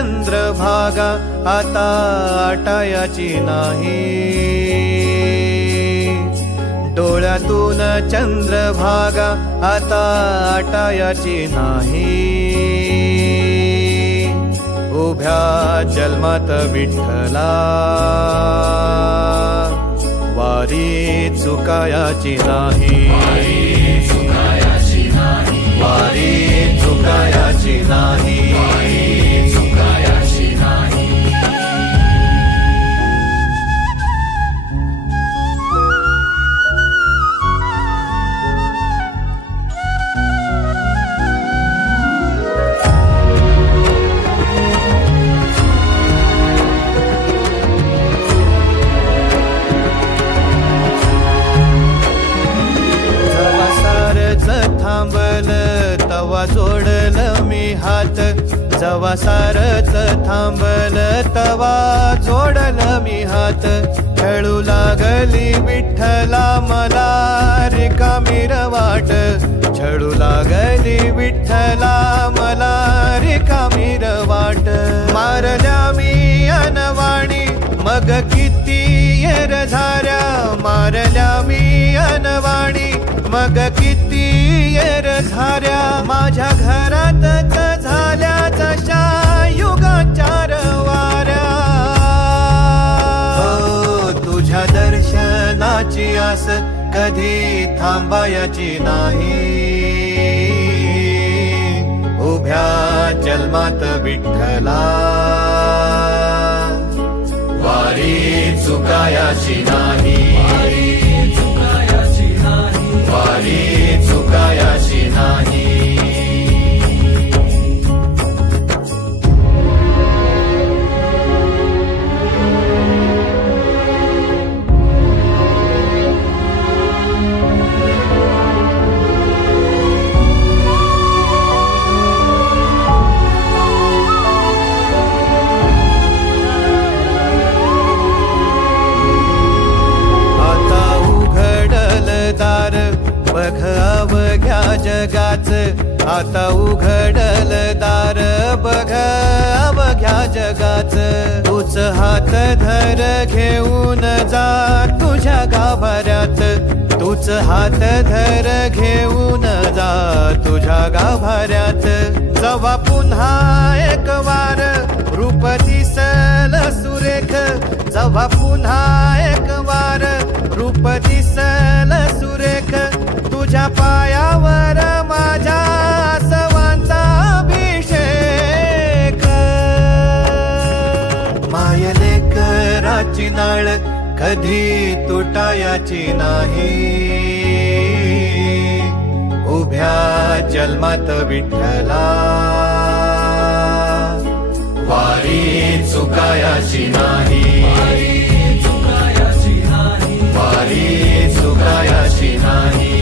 चंद्रभागा आता आटायाची नाही, डोळ्यातून चंद्रभागा आता आटायाची नाही, उभ्या जन्मात विठ्ठला वारी चुकायाची नाही, वारी चुकायाची नाही, चुकायाची नाही. तवा जोडलं मी हात, जवा सारच थांबल तवा जोडलं मी हात, खेळू लागली विठ्ठला मला रिकामी वाट, छळू लागली विठ्ठला मला रिकामी वाट, मारल्या मी अनवाणी मग किती येर झाऱ्या, मारल्या मी अनवाणी मग किती येर झाऱ्या, माझ्या घरातच झाल्या जशा युगाचार वाऱ्या, हो तुझ्या दर्शनाची आस कधी थांबायची नाही, उभ्या जन्मात विठ्ठला वारी चुकायाची नाही, वारी चुकायाची नाही. बघ अवघ्या जगाच, आता उघडल दार बघ अवघ्या जगाच, तूच हात धर घेऊन जा तुझ्या गाभाऱ्यात, तूच हात धर घेऊन जा तुझ्या गाभाऱ्यात, जवा पुन्हा एक वार रूप दिसल सुरेख, जवा पुन्हा एक वार रूप दिसल सुरेख, तुझ्या पायावर माझ्या सवांचा अभिषेक, मायले कराची नाळ कधी तुटायाची नाही, उभ्या जन्मात विठ्ठला वारी चुकायाची नाही, वारी चुकायाची नाही.